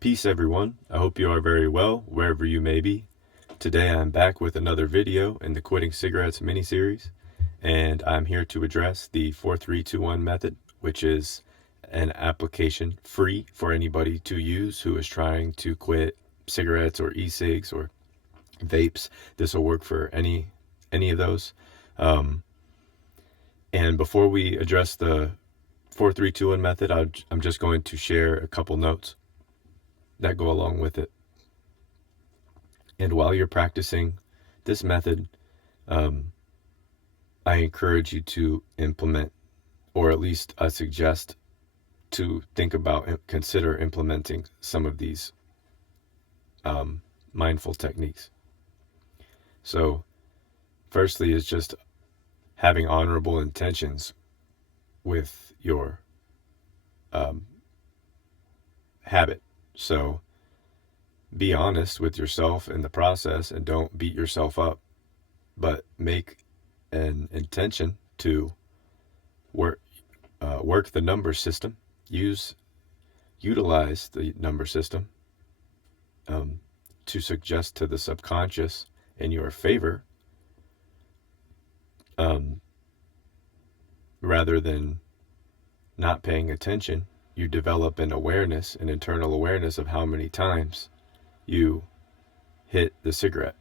Peace, everyone. I hope you are very well, wherever you may be. Today I'm back with another video in the Quitting Cigarettes mini-series, and I'm here to address the 4-3-2-1 method, which is an application free for anybody to use who is trying to quit cigarettes or e-cigs or vapes. This will work for any of those. And before we address the 4-3-2-1 method, I'm just going to share a couple notes that go along with it. And while you're practicing this method, I encourage you to implement, or at least I suggest to think about and consider implementing some of these mindful techniques. So firstly is just having honorable intentions with your habit. So be honest with yourself in the process and don't beat yourself up, but make an intention to work the number system. Utilize the number system to suggest to the subconscious in your favor, rather than not paying attention. You develop an awareness, an internal awareness of how many times you hit the cigarette.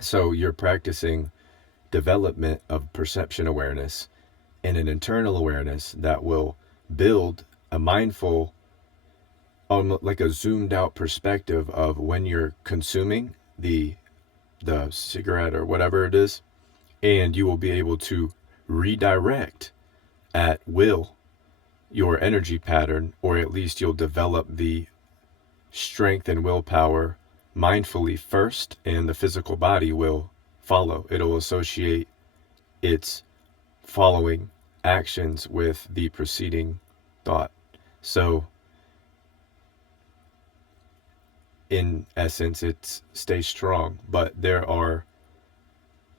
So you're practicing development of perception awareness and an internal awareness that will build a mindful, like a zoomed out perspective of when you're consuming the cigarette or whatever it is, and you will be able to redirect at will your energy pattern, or at least you'll develop the strength and willpower mindfully first, and the physical body will follow. It'll associate its following actions with the preceding thought. So in essence, it's stay strong, but there are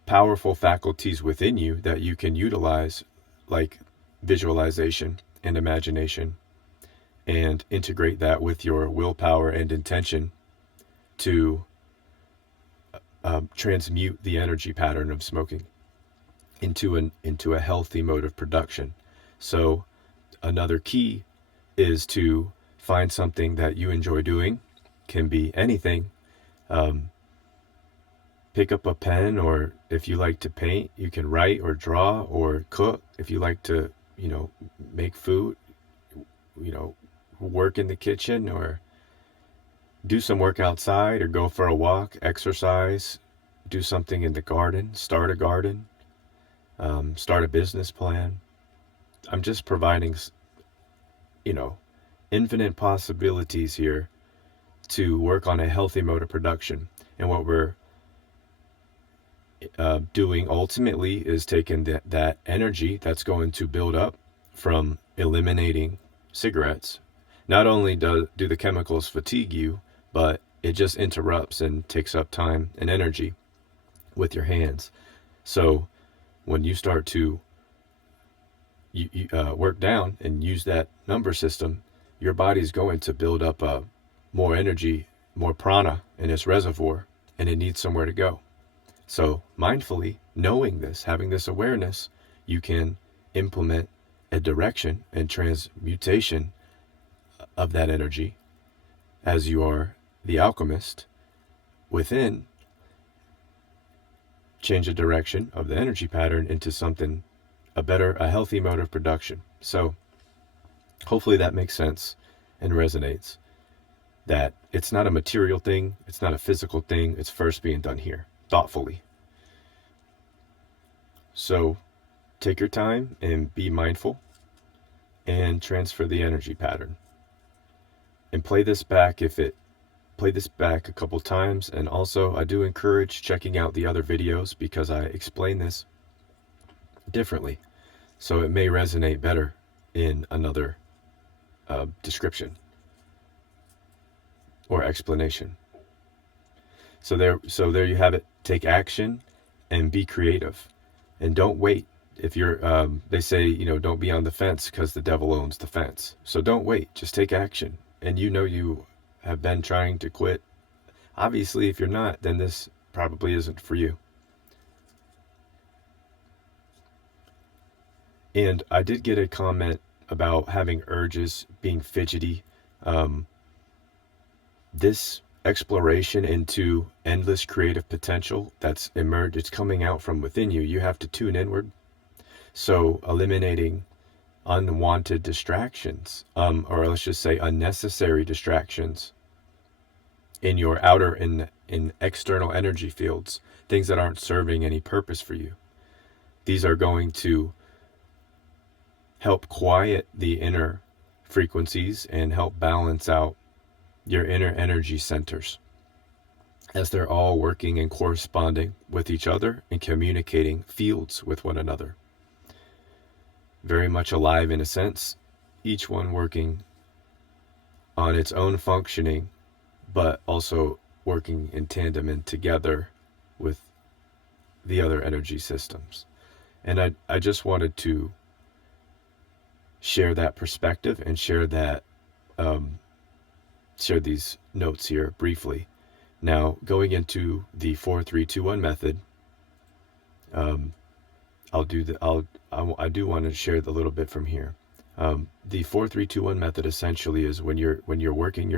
powerful faculties within you that you can utilize, like visualization and imagination, and integrate that with your willpower and intention to transmute the energy pattern of smoking into a healthy mode of production. So another key is to find something that you enjoy doing. Can be anything. Pick up a pen, or if you like to paint, you can write or draw or cook. If you like to, make food, work in the kitchen, or do some work outside, or go for a walk, exercise, do something in the garden, start a garden, start a business plan. I'm just providing, infinite possibilities here to work on a healthy mode of production. And what we're doing ultimately is taking that energy that's going to build up from eliminating cigarettes. Not only do the chemicals fatigue you, but it just interrupts and takes up time and energy with your hands. So when you start to work down and use that number system, your body's going to build up more energy, more prana in its reservoir, and it needs somewhere to go. So mindfully, knowing this, having this awareness, you can implement a direction and transmutation of that energy, as you are the alchemist within. Change the direction of the energy pattern into something, a healthy mode of production. So hopefully that makes sense and resonates, that it's not a material thing, it's not a physical thing, it's first being done here, thoughtfully. So take your time and be mindful and transfer the energy pattern. And play this back a couple times. And also, I do encourage checking out the other videos, because I explain this differently. So it may resonate better in another description or explanation. So there you have it. Take action and be creative, and don't wait. If you're, they say, don't be on the fence, because the devil owns the fence. So don't wait. Just take action, and you have been trying to quit, obviously if you're not, then this probably isn't for you. And I did get a comment about having urges, being fidgety. This exploration into endless creative potential that's emerged, it's coming out from within you. You have to tune inward. So eliminating unwanted distractions, or let's just say unnecessary distractions in your outer in external energy fields, things that aren't serving any purpose for you. These are going to help quiet the inner frequencies and help balance out your inner energy centers as they're all working and corresponding with each other and communicating fields with one another. Very much alive in a sense, each one working on its own functioning, but also working in tandem and together with the other energy systems. And I just wanted to share that perspective and share these notes here briefly. Now, going into the 4-3-2-1 method, I do want to share a little bit from here. The 4-3-2-1 method essentially is when you're working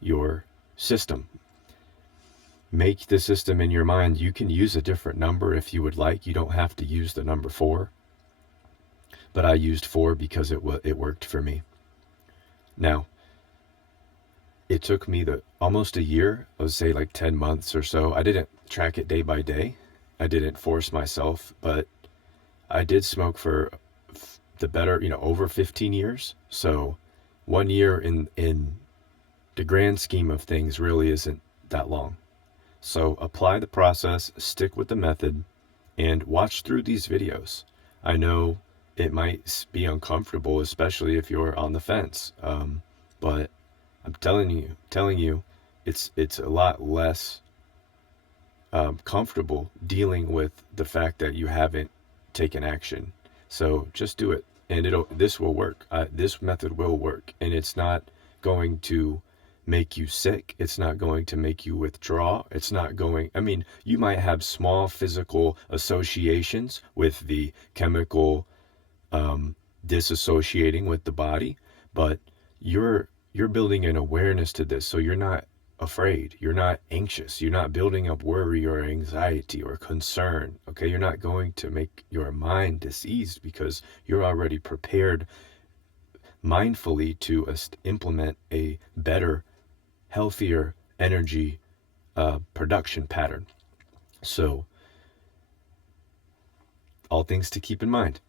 your system. Make the system in your mind. You can use a different number if you would like. You don't have to use the number 4. But I used 4 because it worked for me. Now, it took me almost a year, I would say like 10 months or so. I didn't track it day by day. I didn't force myself, but I did smoke for the better, over 15 years. So 1 year in the grand scheme of things really isn't that long. So apply the process, stick with the method, and watch through these videos. I know it might be uncomfortable, especially if you're on the fence. But I'm telling you, it's a lot less comfortable dealing with the fact that you haven't taken action. So just do it, and this will work. This method will work, and it's not going to make you sick. It's not going to make you withdraw. It's not going, you might have small physical associations with the chemical disassociating with the body, but you're building an awareness to this, so you're not afraid, you're not anxious, you're not building up worry or anxiety or concern. Okay, you're not going to make your mind diseased because you're already prepared mindfully to implement a better, healthier energy production pattern. So all things to keep in mind.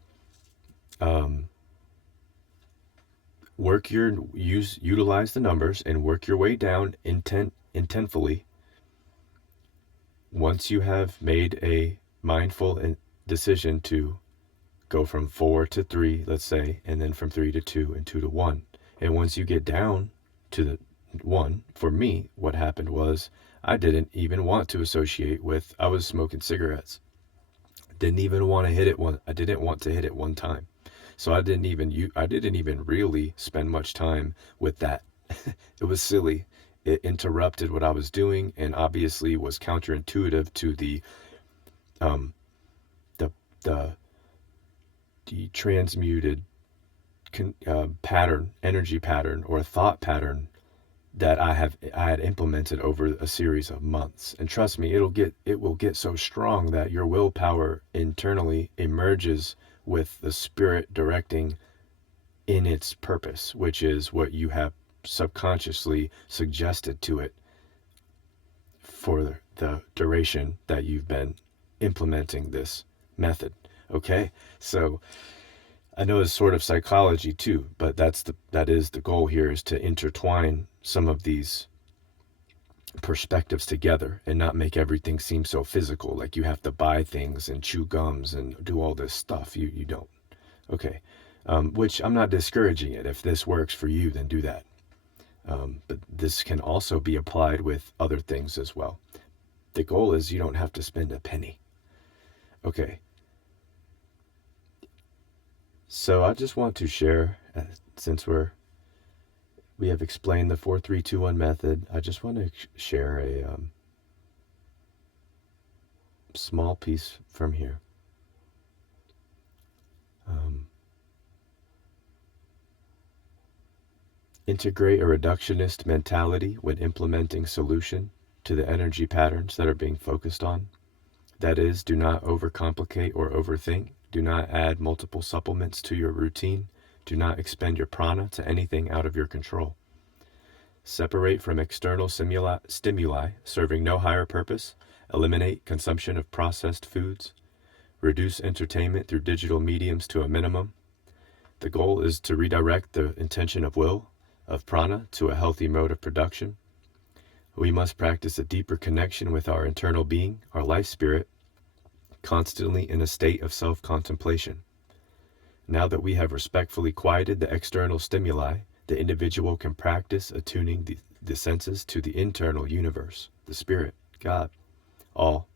Utilize the numbers and work your way down intentfully. Once you have made a mindful decision to go from 4 to 3, let's say, and then from 3 to 2 and 2 to 1. And once you get down to the 1, for me, what happened was I didn't even want to associate with, I was smoking cigarettes. Didn't even want to hit it I didn't want to hit it one time. So I didn't even really spend much time with that. It was silly. It interrupted what I was doing and obviously was counterintuitive to the transmuted energy pattern or thought pattern that I had implemented over a series of months. And trust me, it will get so strong that your willpower internally emerges with the spirit directing in its purpose, which is what you have subconsciously suggested to it for the duration that you've been implementing this method. Okay, so I know it's sort of psychology too, but that is the goal here, is to intertwine some of these perspectives together and not make everything seem so physical, like you have to buy things and chew gums and do all this stuff. You don't. Okay, which I'm not discouraging it. If this works for you, then do that. But this can also be applied with other things as well. The goal is you don't have to spend a penny. Okay. So I just want to share, since we're We have explained the 4-3-2-1 method. I just want to share a small piece from here. Integrate a reductionist mentality when implementing solution to the energy patterns that are being focused on. That is, do not overcomplicate or overthink. Do not add multiple supplements to your routine. Do not expend your prana to anything out of your control. Separate from external stimuli serving no higher purpose. Eliminate consumption of processed foods. Reduce entertainment through digital mediums to a minimum. The goal is to redirect the intention of will, of prana, to a healthy mode of production. We must practice a deeper connection with our internal being, our life spirit, constantly in a state of self-contemplation. Now that we have respectfully quieted the external stimuli, the individual can practice attuning the senses to the internal universe, the spirit, God, all.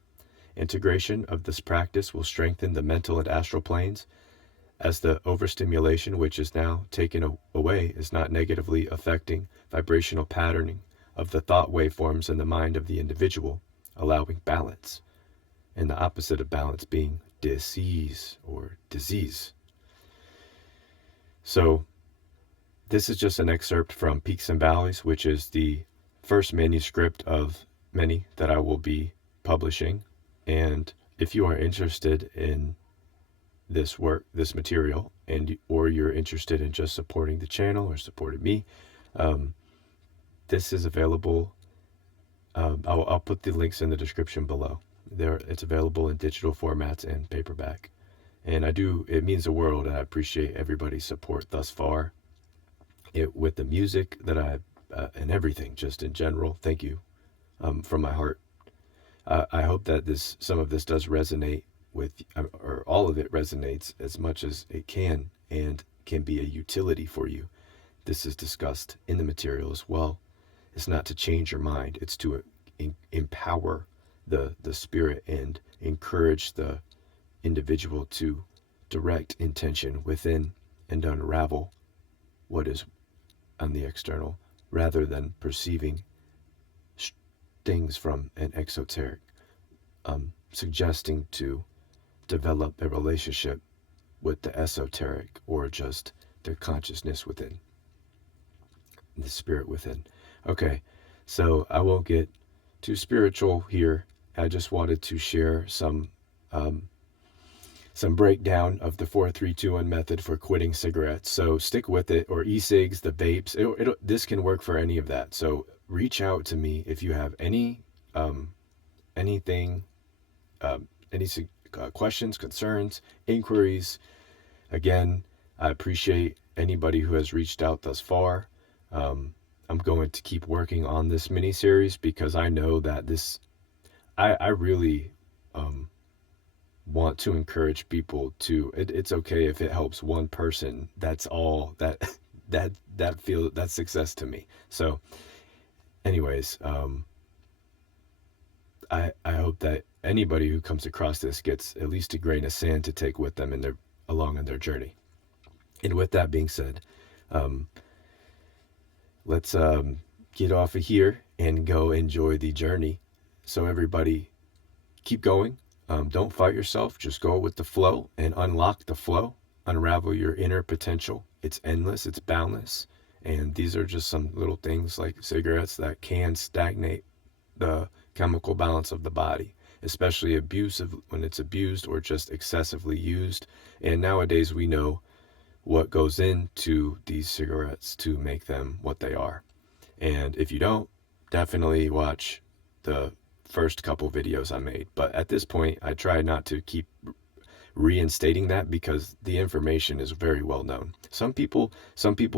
Integration of this practice will strengthen the mental and astral planes, as the overstimulation which is now taken away is not negatively affecting vibrational patterning of the thought waveforms in the mind of the individual, allowing balance, and the opposite of balance being disease or disease. So this is just an excerpt from Peaks and Valleys, which is the first manuscript of many that I will be publishing. And if you are interested in this work, this material, or you're interested in just supporting the channel or supporting me, this is available. I'll put the links in the description below. It's available in digital formats and paperback. And it means the world, and I appreciate everybody's support thus far. With the music that and everything, just in general, thank you from my heart. I hope that some of this does resonate with, or all of it resonates as much as it can, and can be a utility for you. This is discussed in the material as well. It's not to change your mind, it's to empower the spirit and encourage the individual to direct intention within and unravel what is on the external, rather than perceiving things from an exoteric, suggesting to develop a relationship with the esoteric, or just the consciousness within, the spirit within. Okay, so I won't get too spiritual here. I just wanted to share some breakdown of the 4-3-2-1 method for quitting cigarettes. So stick with it, or E-Cigs, the vapes. This can work for any of that. So reach out to me if you have any questions, concerns, inquiries. Again, I appreciate anybody who has reached out thus far. I'm going to keep working on this mini-series, because I know that I really want to encourage people to, it's okay if it helps one person. That's all that's success to me. So anyways, I hope that anybody who comes across this gets at least a grain of sand to take with them along in their journey. And with that being said, let's get off of here and go enjoy the journey. So everybody, keep going. Don't fight yourself. Just go with the flow and unlock the flow. Unravel your inner potential. It's endless. It's boundless. And these are just some little things like cigarettes that can stagnate the chemical balance of the body, especially when it's abused or just excessively used. And nowadays we know what goes into these cigarettes to make them what they are. And if you don't, definitely watch the first couple videos I made. But at this point, I try not to keep reinstating that, because the information is very well known. Some people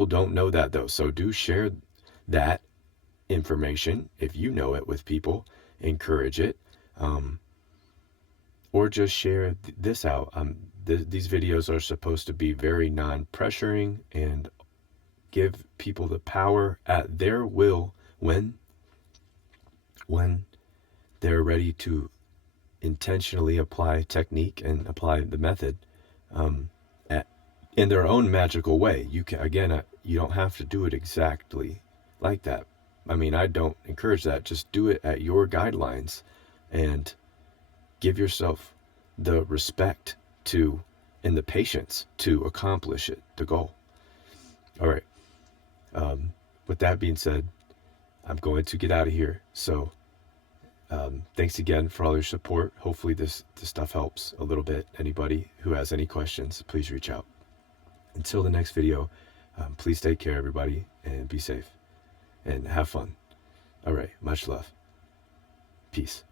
don't know that though. So do share that information if you know it with people. Encourage it, or just share this out. These videos are supposed to be very non-pressuring and give people the power at their will when they're ready to intentionally apply technique and apply the method in their own magical way. You can, again, you don't have to do it exactly like that. I mean, I don't encourage that. Just do it at your guidelines and give yourself the respect to and the patience to accomplish it, the goal. All right. With that being said, I'm going to get out of here. So thanks again for all your support. Hopefully this stuff helps a little bit. Anybody who has any questions, please reach out. Until the next video, please take care, everybody, and be safe and have fun. All right. Much love. Peace.